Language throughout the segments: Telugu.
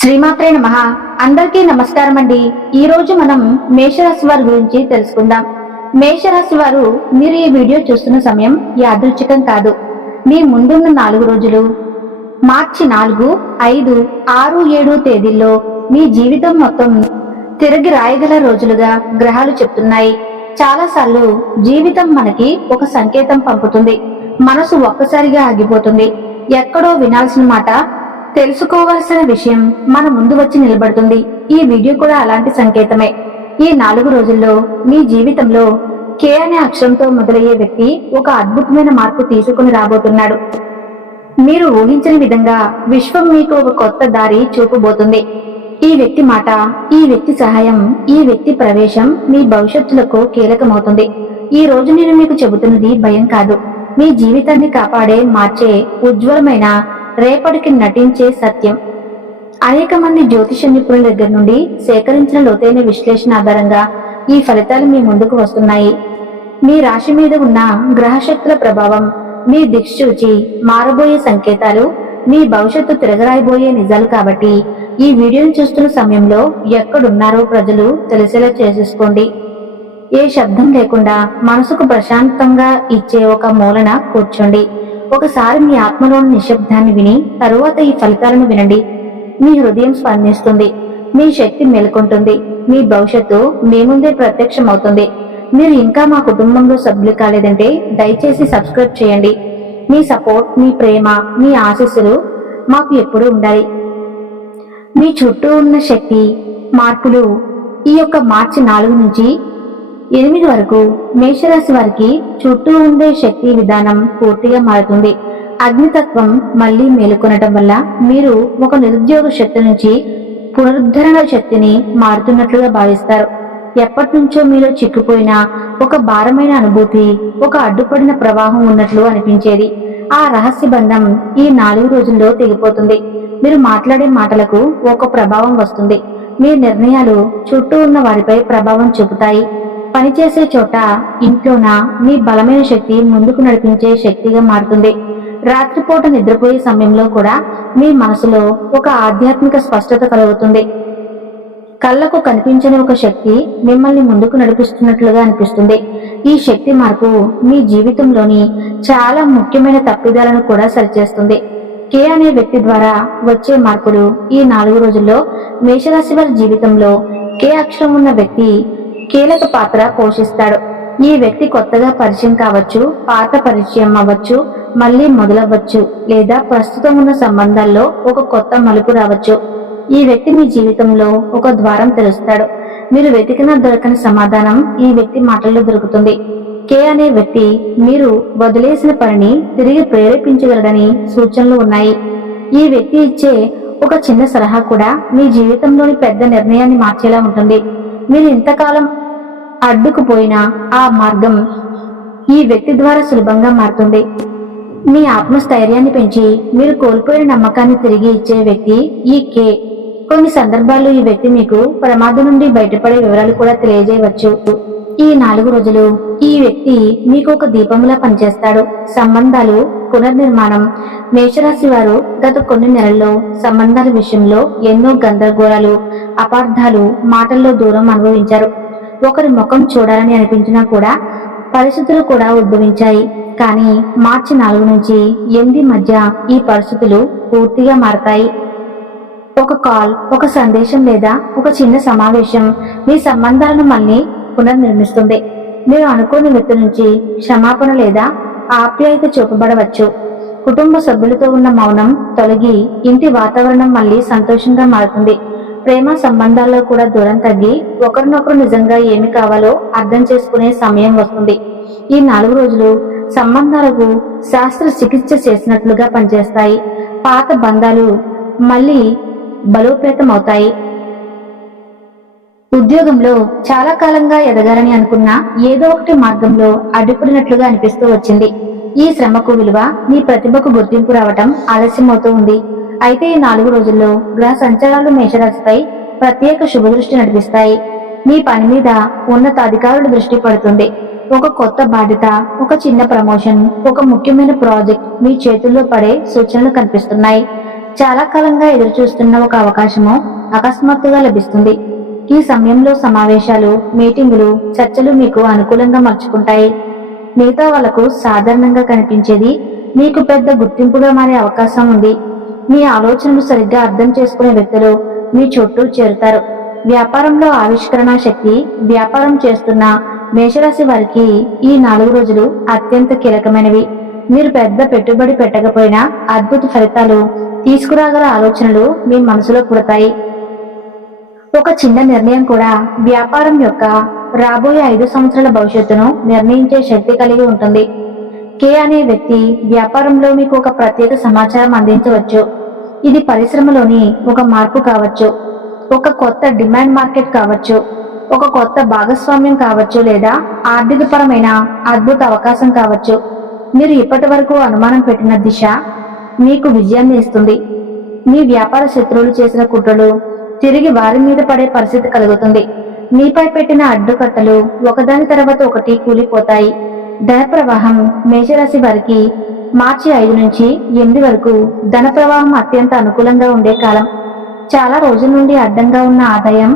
శ్రీమాత్రే నమః. అందరికీ నమస్కారం అండి. ఈ రోజు మనం మేషరాశి వారి గురించి తెలుసుకుందాం. మేషరాశి వారు, మీరు ఈ వీడియో చూస్తున్న సమయం యాదృచ్ఛికం కాదు. మీ ముందున్న 4 రోజులు మార్చి 4, 5, 6, 7 తేదీల్లో మీ జీవితం మొత్తం తిరిగి రాయగల రోజులుగా గ్రహాలు చెప్తున్నాయి. చాలాసార్లు జీవితం మనకి ఒక సంకేతం పంపుతుంది. మనసు ఒక్కసారిగా ఆగిపోతుంది. ఎక్కడో వినాల్సిన మాట, తెలుసుకోవాల్సిన విషయం మన ముందు వచ్చి నిలబడుతుంది. ఈ వీడియో కూడా అలాంటి సంకేతమే. ఈ 4 రోజుల్లో మీ జీవితంలో కే అనే అక్షరంతో మొదలయ్యే వ్యక్తి ఒక అద్భుతమైన మార్పు తీసుకుని రాబోతున్నాడు. మీరు ఊహించని విధంగా విశ్వం మీకు ఒక కొత్త దారి చూపబోతుంది. ఈ వ్యక్తి మాట, ఈ వ్యక్తి సహాయం, ఈ వ్యక్తి ప్రవేశం మీ భవిష్యత్తులకు కీలకమవుతుంది. ఈ రోజు నేను మీకు చెబుతున్నది భయం కాదు, మీ జీవితాన్ని కాపాడే, మార్చే, ఉజ్వలమైన రేపటికి నటించే సత్యం. అనేక మంది జ్యోతిష నిపుణుల దగ్గర నుండి సేకరించిన లోతైన విశ్లేషణ ఆధారంగా ఈ ఫలితాలు మీ ముందుకు వస్తున్నాయి. మీ రాశి మీద ఉన్న గ్రహశక్తుల ప్రభావం, మీ దిక్సూచి, మారబోయే సంకేతాలు, మీ భవిష్యత్తు తిరగరాయబోయే నిజాలు. కాబట్టి ఈ వీడియోను చూస్తున్న సమయంలో ఎక్కడున్నారో ప్రజలు తెలిసేలా చేసేసుకోండి. ఏ శబ్దం లేకుండా మనసుకు ప్రశాంతంగా ఇచ్చే ఒక మూలన కూర్చోండి. ఒకసారి మీ ఆత్మలోని నిశ్శబ్దాన్ని విని తరువాత ఈ ఫలితాలను వినండి. మీ హృదయం స్పందిస్తుంది, మీ శక్తి మేల్కొంటుంది, మీ భవిష్యత్తు మీ ముందే ప్రత్యక్షమవుతుంది. మీరు ఇంకా మా కుటుంబంలో సభ్యులు కాలేదంటే దయచేసి సబ్స్క్రైబ్ చేయండి. మీ సపోర్ట్, మీ ప్రేమ, మీ ఆశీస్సులు మాకు ఎప్పుడూ ఉండాలి. మీ చుట్టూ ఉన్న శక్తి మార్పులు ఈ యొక్క మార్చి 4 నుంచి 8 వరకు మేషరాశి వారికి చుట్టూ ఉండే శక్తి విధానం పూర్తిగా మారుతుంది. అగ్నితత్వం మళ్లీ మేలుకొనటం వల్ల మీరు ఒక నిరుద్యోగ శక్తి నుంచి పునరుద్ధరణ శక్తిని మారుతున్నట్లుగా భావిస్తారు. ఎప్పటి నుంచో మీలో చిక్కుపోయిన ఒక భారమైన అనుభూతి, ఒక అడ్డుపడిన ప్రవాహం ఉన్నట్లు అనిపించేది, ఆ రహస్య బంధం ఈ 4 రోజుల్లో తెగిపోతుంది. మీరు మాట్లాడే మాటలకు ఒక ప్రభావం వస్తుంది. మీ నిర్ణయాలు చుట్టూ ఉన్న వారిపై ప్రభావం చూపుతాయి. పనిచేసే చోట, ఇంట్లోన మీ బలమైన శక్తి ముందుకు నడిపించే శక్తిగా మారుతుంది. రాత్రిపూట నిద్రపోయే సమయంలో కూడా మీ మనసులో ఒక ఆధ్యాత్మిక స్పష్టత కలుగుతుంది. కళ్ళకు కనిపించని ఒక శక్తి మిమ్మల్ని ముందుకు నడిపిస్తున్నట్లుగా అనిపిస్తుంది. ఈ శక్తి మార్పు మీ జీవితంలోని చాలా ముఖ్యమైన తప్పిదాలను కూడా సరిచేస్తుంది. కే అనే వ్యక్తి ద్వారా వచ్చే మార్పులు ఈ 4 రోజుల్లో మేషరాశి వారి జీవితంలో కే అక్షరం ఉన్న వ్యక్తి కీలక పాత్ర పోషిస్తాడు. ఈ వ్యక్తి కొత్తగా పరిచయం కావచ్చు, పాత పరిచయం అవ్వచ్చు, మళ్ళీ మొదలవ్వచ్చు, లేదా ప్రస్తుతం ఉన్న సంబంధాల్లో ఒక కొత్త మలుపు రావచ్చు. ఈ వ్యక్తి మీ జీవితంలో ఒక ద్వారం తెరుస్తాడు. మీరు వెతికిన దొరకని సమాధానం ఈ వ్యక్తి మాటల్లో దొరుకుతుంది. కే అనే వ్యక్తి మీరు వదిలేసిన పనిని తిరిగి ప్రేరేపించగలడని సూచనలు ఉన్నాయి. ఈ వ్యక్తి ఇచ్చే ఒక చిన్న సలహా కూడా మీ జీవితంలోని పెద్ద నిర్ణయాన్ని మార్చేలా ఉంటుంది. మీరు ఇంతకాలం అడ్డుకుపోయిన ఆ మార్గం ఈ వ్యక్తి ద్వారా సులభంగా మారుతుంది. మీ ఆత్మస్థైర్యాన్ని పెంచి మీరు కోల్పోయిన నమ్మకాన్ని తిరిగి ఇచ్చే వ్యక్తి ఈ కే. కొన్ని సందర్భాల్లో ఈ వ్యక్తి మీకు ప్రమాదం నుండి బయటపడే వివరాలు కూడా తెలియజేయవచ్చు. ఈ 4 రోజులు ఈ వ్యక్తి మీకు ఒక దీపంలా పనిచేస్తాడు. సంబంధాలు పునర్నిర్మాణం. మేషరాశి వారు గత కొన్ని నెలల్లో సంబంధాల విషయంలో ఎన్నో గందరగోళాలు, అపార్థాలు, మాటల్లో దూరం అనుభవించారు. ఒకరి ముఖం చూడాలని అనిపించినా కూడా పరిస్థితులు కూడా ఉద్భవించాయి. కానీ మార్చి 4 నుంచి 8 మధ్య ఈ పరిస్థితులు పూర్తిగా మారతాయి. ఒక కాల్, ఒక సందేశం లేదా ఒక చిన్న సమావేశం మీ సంబంధాలను మళ్ళీ పునర్నిర్మిస్తుంది. మీరు అనుకోని వ్యక్తి నుంచి క్షమాపణ లేదా ఆప్యాయత చూపబడవచ్చు. కుటుంబ సభ్యులతో ఉన్న మౌనం తొలగి ఇంటి వాతావరణం మళ్ళీ సంతోషంగా మారుతుంది. ప్రేమ సంబంధాల్లో కూడా దూరం తగ్గి ఒకరినొకరు నిజంగా ఏమి కావాలో అర్థం చేసుకునే సమయం వస్తుంది. ఈ 4 రోజులు సంబంధాలకు శాస్త్ర చికిత్స చేసినట్లుగా పనిచేస్తాయి. పాత బంధాలు మళ్ళీ బలోపేతమవుతాయి. ఉద్యోగంలో చాలా కాలంగా ఎదగాలని అనుకున్న ఏదో ఒకటి మార్గంలో అడ్డుపడినట్లుగా అనిపిస్తూ వచ్చింది. ఈ శ్రమకు విలువ, మీ ప్రతిభకు గుర్తింపు రావటం ఆలస్యమవుతూ ఉంది. అయితే ఈ 4 రోజుల్లో గ్రహ సంచారాలు మేషరాశిపై ప్రత్యేక శుభదృష్టి నడిపిస్తాయి. మీ పని మీద ఉన్నతాధికారుల దృష్టి పడుతుంది. ఒక కొత్త బాధ్యత, ఒక చిన్న ప్రమోషన్, ఒక ముఖ్యమైన ప్రాజెక్ట్ మీ చేతుల్లో పడే సూచనలు కనిపిస్తున్నాయి. చాలా కాలంగా ఎదురు చూస్తున్న ఒక అవకాశము అకస్మాత్తుగా లభిస్తుంది. ఈ సమయంలో సమావేశాలు, మీటింగులు, చర్చలు మీకు అనుకూలంగా మలుచుకుంటాయి. మిగతా వాళ్లకు సాధారణంగా కనిపించేది మీకు పెద్ద గుర్తింపుగా మారే అవకాశం ఉంది. మీ ఆలోచనలు సరిగ్గా అర్థం చేసుకునే వ్యక్తులు మీ చుట్టూ చేరుతారు. వ్యాపారంలో ఆవిష్కరణ శక్తి. వ్యాపారం చేస్తున్న మేషరాశి వారికి ఈ 4 రోజులు అత్యంత కీలకమైనవి. మీరు పెద్ద పెట్టుబడి పెట్టకపోయినా అద్భుత ఫలితాలు తీసుకురాగల ఆలోచనలు మీ మనసులో పుడతాయి. ఒక చిన్న నిర్ణయం కూడా వ్యాపారం యొక్క రాబోయే 5 సంవత్సరాల భవిష్యత్తును నిర్ణయించే శక్తి కలిగి ఉంటుంది. కే అనే వ్యక్తి వ్యాపారంలో మీకు ఒక ప్రత్యేక సమాచారం అందించవచ్చు. ఇది పరిశ్రమలోని ఒక మార్పు కావచ్చు, ఒక కొత్త డిమాండ్ మార్కెట్ కావచ్చు, ఒక కొత్త భాగస్వామ్యం కావచ్చు, లేదా ఆర్థికపరమైన అద్భుత అవకాశం కావచ్చు. మీరు ఇప్పటి వరకు అనుమానం పెట్టిన దిశ మీకు విజయాన్ని ఇస్తుంది. మీ వ్యాపార శత్రువులు చేసిన కుట్రలు తిరిగి వారి మీద పడే పరిస్థితి కలుగుతుంది. మీపై పెట్టిన అడ్డుకట్టలు ఒకదాని తర్వాత ఒకటి కూలిపోతాయి. ధన ప్రవాహం. మేషరాశి వారికి మార్చి 5 నుంచి 8 వరకు ధన ప్రవాహం అత్యంత అనుకూలంగా ఉండే కాలం. చాలా రోజుల నుండి అడ్డంగా ఉన్న ఆదాయం,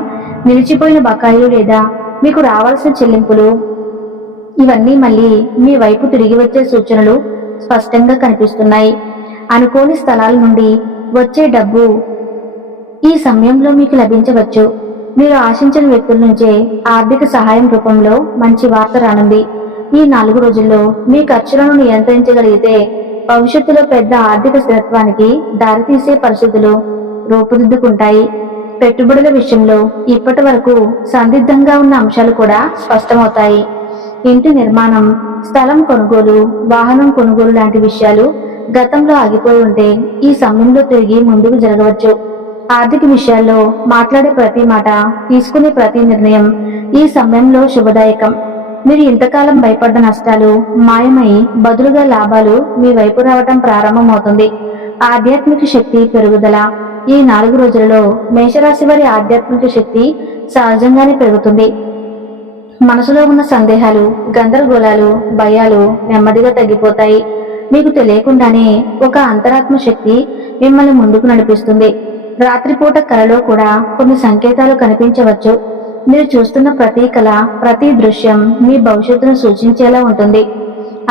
నిలిచిపోయిన బకాయిలు లేదా మీకు రావాల్సిన చెల్లింపులు, ఇవన్నీ మళ్ళీ మీ వైపు తిరిగి వచ్చే సూచనలు స్పష్టంగా కనిపిస్తున్నాయి. అనుకోని స్థలాల నుండి వచ్చే డబ్బు ఈ సమయంలో మీకు లభించవచ్చు. మీరు ఆశించిన వ్యక్తుల నుంచే ఆర్థిక సహాయం రూపంలో మంచి వార్త రానుంది. ఈ 4 రోజుల్లో మీ ఖర్చులను నియంత్రించగలిగితే భవిష్యత్తులో పెద్ద ఆర్థిక స్థిరత్వానికి దారితీసే పరిస్థితులు రూపుదిద్దుకుంటాయి. పెట్టుబడుల విషయంలో ఇప్పటి వరకు సందిగ్ధంగా ఉన్న అంశాలు కూడా స్పష్టమవుతాయి. ఇంటి నిర్మాణం, స్థలం కొనుగోలు, వాహనం కొనుగోలు లాంటి విషయాలు గతంలో ఆగిపోయి ఉంటే ఈ సమయంలో తిరిగి ముందుకు జరగవచ్చు. ఆర్థిక విషయాల్లో మాట్లాడే ప్రతి మాట, తీసుకునే ప్రతి నిర్ణయం ఈ సమయంలో శుభదాయకం. మీరు ఇంతకాలం భయపడ్డ నష్టాలు మాయమై బదులుగా లాభాలు మీ వైపు రావటం ప్రారంభమవుతుంది. ఆధ్యాత్మిక శక్తి పెరుగుదల. ఈ 4 రోజులలో మేషరాశి వారి ఆధ్యాత్మిక శక్తి సహజంగానే పెరుగుతుంది. మనసులో ఉన్న సందేహాలు, గందరగోళాలు, భయాలు నెమ్మదిగా తగ్గిపోతాయి. మీకు తెలియకుండానే ఒక అంతరాత్మ శక్తి మిమ్మల్ని ముందుకు నడిపిస్తుంది. రాత్రిపూట కలలో కూడా కొన్ని సంకేతాలు కనిపించవచ్చు. మీరు చూస్తున్న ప్రతి కళ, ప్రతి దృశ్యం మీ భవిష్యత్తును సూచించేలా ఉంటుంది.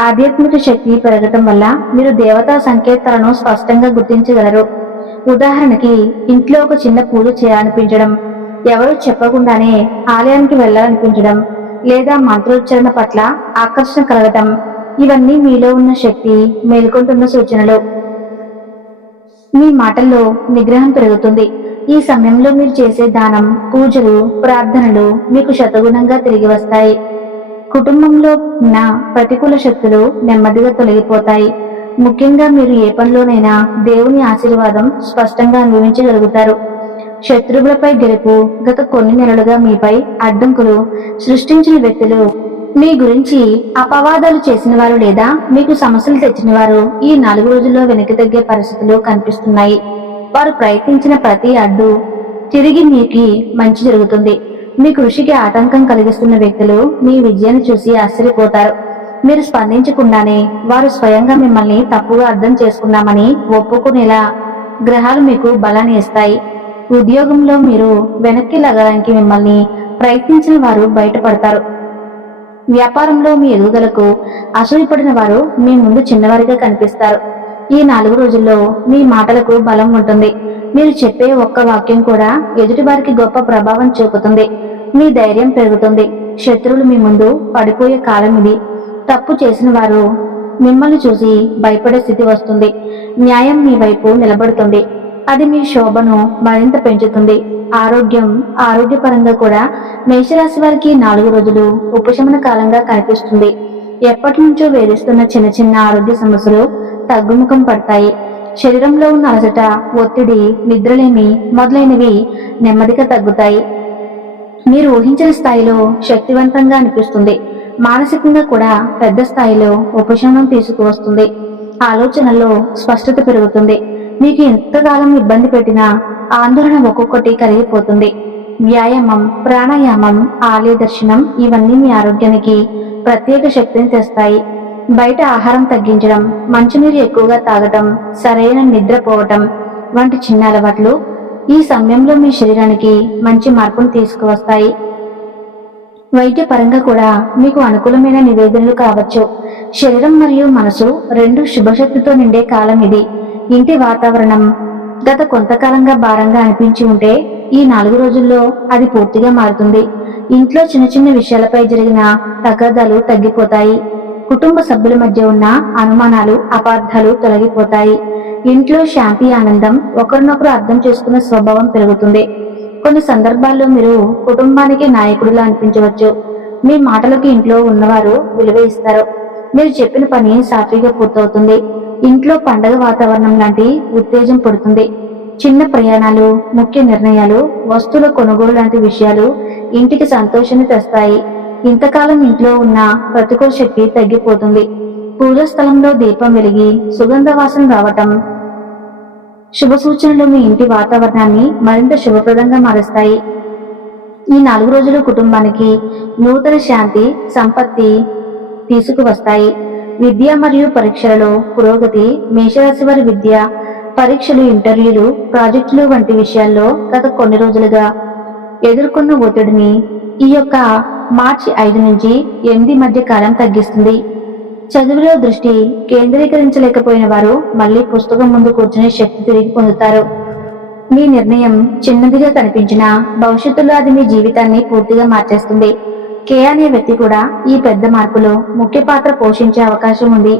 ఆధ్యాత్మిక శక్తి పెరగటం వల్ల మీరు దేవతా సంకేతాలను స్పష్టంగా గుర్తించగలరు. ఉదాహరణకి, ఇంట్లో ఒక చిన్న పూజ చేయాలనిపించడం, ఎవరూ చెప్పకుండానే ఆలయానికి వెళ్లాలనిపించడం, లేదా మంత్రోచ్చారణ పట్ల ఆకర్షణ కలగటం, ఇవన్నీ మీలో ఉన్న శక్తి మేల్కొంటున్న సూచనలు. మీ మాటల్లో నిగ్రహం పెరుగుతుంది. ఈ సమయంలో మీరు చేసే దానం, పూజలు, ప్రార్థనలు మీకు శతగుణంగా తిరిగి వస్తాయి. కుటుంబంలో ఉన్న ప్రతికూల శక్తులు నెమ్మదిగా తొలగిపోతాయి. ముఖ్యంగా మీరు ఏ పనిలోనైనా దేవుని ఆశీర్వాదం స్పష్టంగా అనుభవించగలుగుతారు. శత్రువులపై గెలుపు. గత కొన్ని నెలలుగా మీపై అడ్డంకులు సృష్టించిన వ్యక్తులు, మీ గురించి అపవాదాలు చేసిన వారు లేదా మీకు సమస్యలు తెచ్చిన వారు ఈ 4 రోజుల్లో వెనక్కి తగ్గే పరిస్థితులు కనిపిస్తున్నాయి. వారు ప్రయత్నించిన ప్రతి అడ్డు తిరిగి మీకు మంచి జరుగుతుంది. మీ కృషికి ఆటంకం కలిగిస్తున్న వ్యక్తులు మీ విజయాన్ని చూసి ఆశ్చర్యపోతారు. మీరు స్పందించకుండానే వారు స్వయంగా మిమ్మల్ని తప్పుగా అర్థం చేసుకున్నామని ఒప్పుకునేలా గ్రహాలు మీకు బలాన్ని ఇస్తాయి. ఉద్యోగంలో మీరు వెనక్కి లగడానికి మిమ్మల్ని ప్రయత్నించిన వారు బయటపడతారు. వ్యాపారంలో మీ ఎదుగుదలకు అసూయపడిన వారు మీ ముందు చిన్నవారిగా కనిపిస్తారు. ఈ 4 రోజుల్లో మీ మాటలకు బలం ఉంటుంది. మీరు చెప్పే ఒక్క వాక్యం కూడా ఎదుటి వారికి గొప్ప ప్రభావం చూపుతుంది. మీ ధైర్యం పెరుగుతుంది. శత్రువులు మీ ముందు పడిపోయే కాలం ఇది. తప్పు చేసిన వారు మిమ్మల్ని చూసి భయపడే స్థితి వస్తుంది. న్యాయం మీ వైపు నిలబడుతుంది. అది మీ శోభను మరింత పెంచుతుంది. ఆరోగ్యపరంగా కూడా మేషరాశి వారికి 4 రోజులు ఉపశమన కాలంగా కనిపిస్తుంది. ఎప్పటి నుంచో వేధిస్తున్న చిన్న చిన్న ఆరోగ్య సమస్యలు తగ్గుముఖం పడతాయి. శరీరంలో ఉన్న అలసట, ఒత్తిడి, నిద్రలేమి మొదలైనవి నెమ్మదిగా తగ్గుతాయి. మీరు ఊహించిన స్థాయిలో శక్తివంతంగా అనిపిస్తుంది. మానసికంగా కూడా పెద్ద స్థాయిలో ఉపశమనం తీసుకువస్తుంది. ఆలోచనల్లో స్పష్టత పెరుగుతుంది. మీకు ఎంతకాలం ఇబ్బంది పెట్టినా ఆందోళన ఒక్కొక్కటి కరిగిపోతుంది. వ్యాయామం, ప్రాణాయామం, ఆలయ దర్శనం ఇవన్నీ మీ ఆరోగ్యానికి ప్రత్యేక శక్తిని తెస్తాయి. బయట ఆహారం తగ్గించడం, మంచినీరు ఎక్కువగా తాగటం, సరైన నిద్రపోవటం, వంటి చిన్న అలవాట్లు ఈ సమయంలో మీ శరీరానికి మంచి మార్పును తీసుకువస్తాయి. వైద్య పరంగా కూడా మీకు అనుకూలమైన నివేదనలు కావచ్చు. శరీరం మరియు మనసు రెండు శుభశక్తితో నిండే కాలం ఇది. ఇంటి వాతావరణం గత కొంతకాలంగా భారంగా అనిపించి ఉంటే ఈ 4 రోజుల్లో అది పూర్తిగా మారుతుంది. ఇంట్లో చిన్న చిన్న విషయాలపై జరిగిన తగాదాలు తగ్గిపోతాయి. కుటుంబ సభ్యుల మధ్య ఉన్న అనుమానాలు, అపార్థాలు తొలగిపోతాయి. ఇంట్లో శాంతి, ఆనందం, ఒకరినొకరు అర్థం చేసుకునే స్వభావం పెరుగుతుంది. కొన్ని సందర్భాల్లో మీరు కుటుంబానికి నాయకుడిలా అనిపించవచ్చు. మీ మాటలకు ఇంట్లో ఉన్నవారు విలువ ఇస్తారు. మీరు చెప్పిన పని సాఫీగా పూర్తవుతుంది. ఇంట్లో పండగ వాతావరణం లాంటి ఉత్తేజం పడుతుంది. చిన్న ప్రయాణాలు, ముఖ్య నిర్ణయాలు, వస్తువుల కొనుగోలు లాంటి విషయాలు ఇంటికి సంతోషాన్ని తెస్తాయి. ఇంతకాలం ఇంట్లో ఉన్న ప్రతికూల శక్తి తగ్గిపోతుంది. పూజా స్థలంలో దీపం వెలిగి సుగంధ వాసన రావటం శుభ సూచనలు మీ ఇంటి వాతావరణాన్ని మరింత శుభప్రదంగా మారుస్తాయి. ఈ 4 రోజులు కుటుంబానికి నూతన శాంతి, సంపత్తి తీసుకువస్తాయి. విద్య మరియు పరీక్షలలో పురోగతి. మేషరాశి వారి విద్య, పరీక్షలు, ఇంటర్వ్యూలు, ప్రాజెక్టులు వంటి విషయాల్లో గత కొన్ని రోజులుగా ఎదుర్కొన్న ఒత్తిడిని ఈ యొక్క మార్చి 5 నుంచి 8 మధ్య కాలం తగ్గిస్తుంది. చదువులో దృష్టి కేంద్రీకరించలేకపోయిన వారు మళ్ళీ పుస్తకం ముందు కూర్చునే శక్తి తిరిగి పొందుతారు. మీ నిర్ణయం చిన్నదిగా కనిపించినా భవిష్యత్తులో అది మీ జీవితాన్ని పూర్తిగా మార్చేస్తుంది. కే అనే వ్యక్తి కూడా ఈ పెద్ద మార్పులో ముఖ్య పాత్ర పోషించే అవకాశం ఉంది.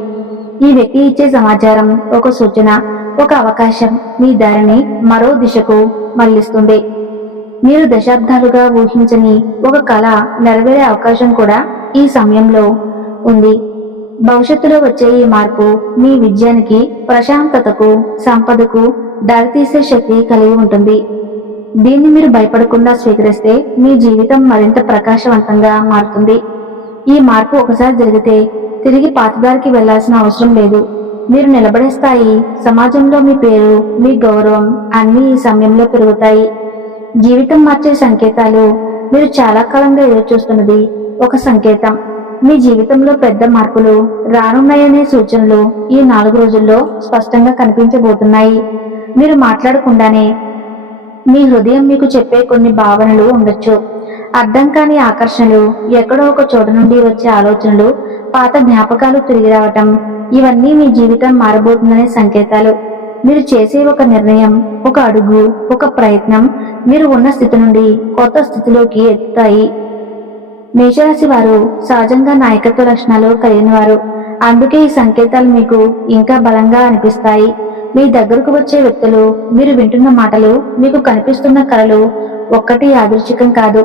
ఈ వ్యక్తి ఇచ్చే సమాచారం, ఒక సూచన, ఒక అవకాశం మీ దారిని మరో దిశకు మళ్లిస్తుంది. మీరు దశాబ్దాలుగా ఊహించని ఒక కళ నెరవేరే అవకాశం కూడా ఈ సమయంలో ఉంది. భవిష్యత్తులో వచ్చే ఈ మార్పు మీ విజయానికి, ప్రశాంతతకు, సంపదకు దారితీసే శక్తి కలిగి ఉంటుంది. దీన్ని మీరు భయపడకుండా స్వీకరిస్తే మీ జీవితం మరింత ప్రకాశవంతంగా మారుతుంది. ఈ మార్పు ఒకసారి జరిగితే తిరిగి పాతదారికి వెళ్లాల్సిన అవసరం లేదు. మీరు నిలబడే స్థాయి, సమాజంలో మీ పేరు, మీ గౌరవం అన్నీ ఈ సమయంలో పెరుగుతాయి. జీవితం మార్చే సంకేతాలు. మీరు చాలా కాలంగా ఎదురుచూస్తున్నది ఒక సంకేతం. మీ జీవితంలో పెద్ద మార్పులు రానున్నాయనే సూచనలు ఈ 4 రోజుల్లో స్పష్టంగా కనిపించబోతున్నాయి. మీరు మాట్లాడకుండానే మీ హృదయం మీకు చెప్పే కొన్ని భావనలు ఉండొచ్చు. అర్థం కాని ఆకర్షణలు, ఎక్కడో ఒక చోట నుండి వచ్చే ఆలోచనలు, పాత జ్ఞాపకాలు తిరిగి రావటం, ఇవన్నీ మీ జీవితం మారబోతుందనే సంకేతాలు. మీరు చేసే ఒక నిర్ణయం, ఒక అడుగు, ఒక ప్రయత్నం మీరు ఉన్న స్థితి నుండి కొత్త స్థితిలోకి ఎత్తుతాయి. మేషరాశి వారు సహజంగా నాయకత్వ లక్షణాలు కలిగిన వారు. అందుకే ఈ సంకేతాలు మీకు ఇంకా బలంగా అనిపిస్తాయి. మీ దగ్గరకు వచ్చే వ్యక్తులు, మీరు వింటున్న మాటలు, మీకు కనిపిస్తున్న కలలు ఒక్కటి యాదృచ్ఛికం కాదు.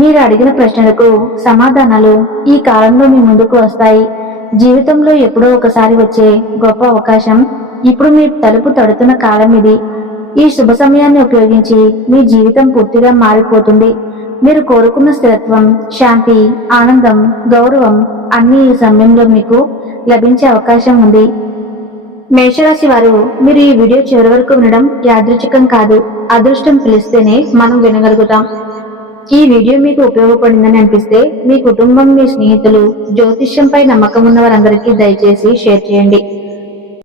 మీరు అడిగిన ప్రశ్నలకు సమాధానాలు ఈ కాలంలో మీ ముందుకు వస్తాయి. జీవితంలో ఎప్పుడో ఒకసారి వచ్చే గొప్ప అవకాశం ఇప్పుడు మీ తలుపు తడుతున్న కాలం ఇది. ఈ శుభ సమయాన్ని ఉపయోగించి మీ జీవితం పూర్తిగా మారిపోతుంది. మీరు కోరుకున్న స్థిరత్వం, శాంతి, ఆనందం, గౌరవం అన్ని ఈ సమయంలో మీకు లభించే అవకాశం ఉంది. మేషరాశి వారు, మీరు ఈ వీడియో చివరి వరకు వినడం యాదృచ్ఛికం కాదు. అదృష్టం పిలిస్తేనే మనం వినగలుగుతాం. ఈ వీడియో మీకు ఉపయోగపడిందని అనిపిస్తే మీ కుటుంబం, మీ స్నేహితులు, జ్యోతిష్యంపై నమ్మకం ఉన్న వారందరికీ దయచేసి షేర్ చేయండి.